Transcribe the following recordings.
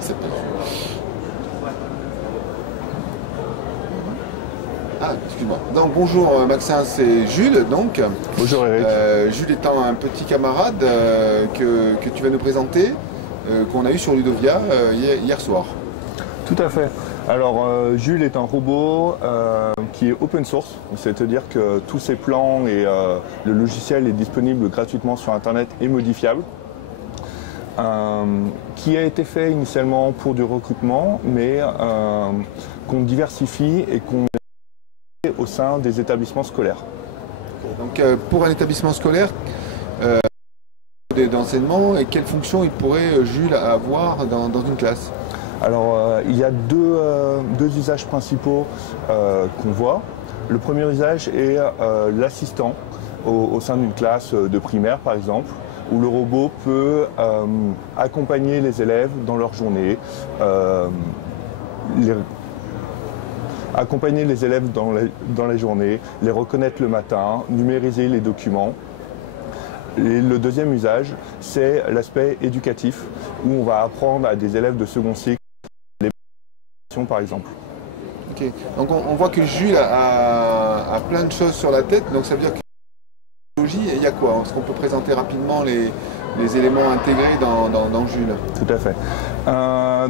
C'est pas grave. Ah, excuse-moi. Donc bonjour Maxence, c'est Jules donc. Bonjour Eric. Jules étant un petit camarade que tu vas nous présenter, qu'on a eu sur Ludovia hier soir. Tout à fait. Alors Jules est un robot qui est open source, c'est-à-dire que tous ses plans et le logiciel est disponible gratuitement sur Internet et modifiable. Qui a été fait initialement pour du recrutement, mais qu'on diversifie et qu'on met au sein des établissements scolaires. Donc pour un établissement scolaire d'enseignement, et quelles fonctions il pourrait Jules avoir dans une classe? Alors il y a deux usages principaux qu'on voit. Le premier usage est l'assistant au sein d'une classe de primaire par exemple, où le robot peut accompagner les élèves dans leur journée, accompagner les élèves dans la journée, les reconnaître le matin, numériser les documents. Et le deuxième usage, c'est l'aspect éducatif, où on va apprendre à des élèves de second cycle les par exemple. Ok, donc on voit que Jules a plein de choses sur la tête, donc ça veut dire que il y a quoi? Est-ce qu'on peut présenter rapidement les éléments intégrés dans Jules? Tout à fait.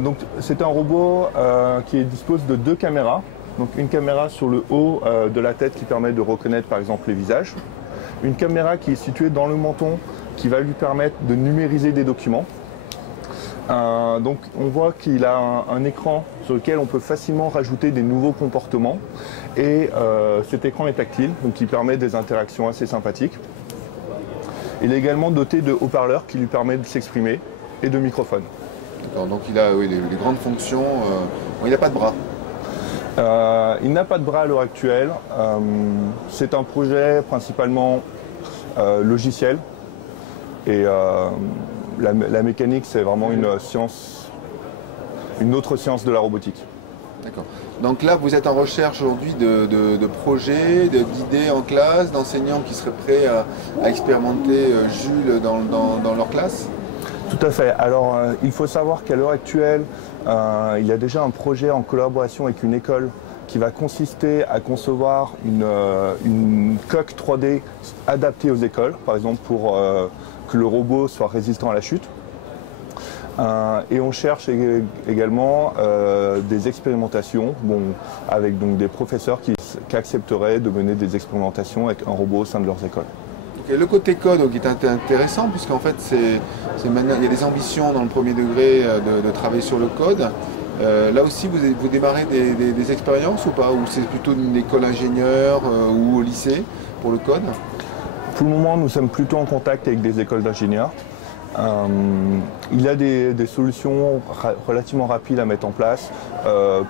Donc c'est un robot qui dispose de deux caméras. Donc une caméra sur le haut de la tête qui permet de reconnaître par exemple les visages. Une caméra qui est située dans le menton qui va lui permettre de numériser des documents. Donc on voit qu'il a un écran sur lequel on peut facilement rajouter des nouveaux comportements. Et cet écran est tactile, donc il permet des interactions assez sympathiques. Il est également doté de haut-parleurs qui lui permettent de s'exprimer et de microphones. D'accord, donc il a les grandes fonctions. Bon, il n'a pas de bras. Il n'a pas de bras à l'heure actuelle. C'est un projet principalement logiciel. Et la mécanique, c'est vraiment une autre science de la robotique. D'accord. Donc là, vous êtes en recherche aujourd'hui de projets, d'idées en classe, d'enseignants qui seraient prêts à expérimenter Jules dans leur classe? Tout à fait. Alors, il faut savoir qu'à l'heure actuelle, il y a déjà un projet en collaboration avec une école qui va consister à concevoir une coque 3D adaptée aux écoles, par exemple pour que le robot soit résistant à la chute. Et on cherche également des expérimentations avec donc, des professeurs qui accepteraient de mener des expérimentations avec un robot au sein de leurs écoles. Okay, le côté code qui est intéressant, puisqu'en fait il y a des ambitions dans le premier degré de travailler sur le code. Là aussi, vous démarrez des expériences ou pas? Ou c'est plutôt une école ingénieur ou au lycée pour le code? Pour le moment, nous sommes plutôt en contact avec des écoles d'ingénieurs. Il y a des solutions relativement rapides à mettre en place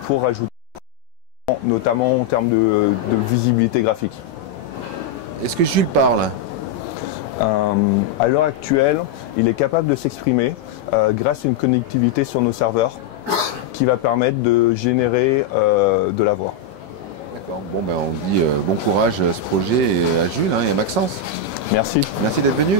pour ajouter, notamment en termes de visibilité graphique. Est-ce que Jules parle? À l'heure actuelle, il est capable de s'exprimer grâce à une connectivité sur nos serveurs qui va permettre de générer de la voix. D'accord. Bon, ben, on dit bon courage à ce projet et à Jules et à Maxence. Merci. Merci d'être venu.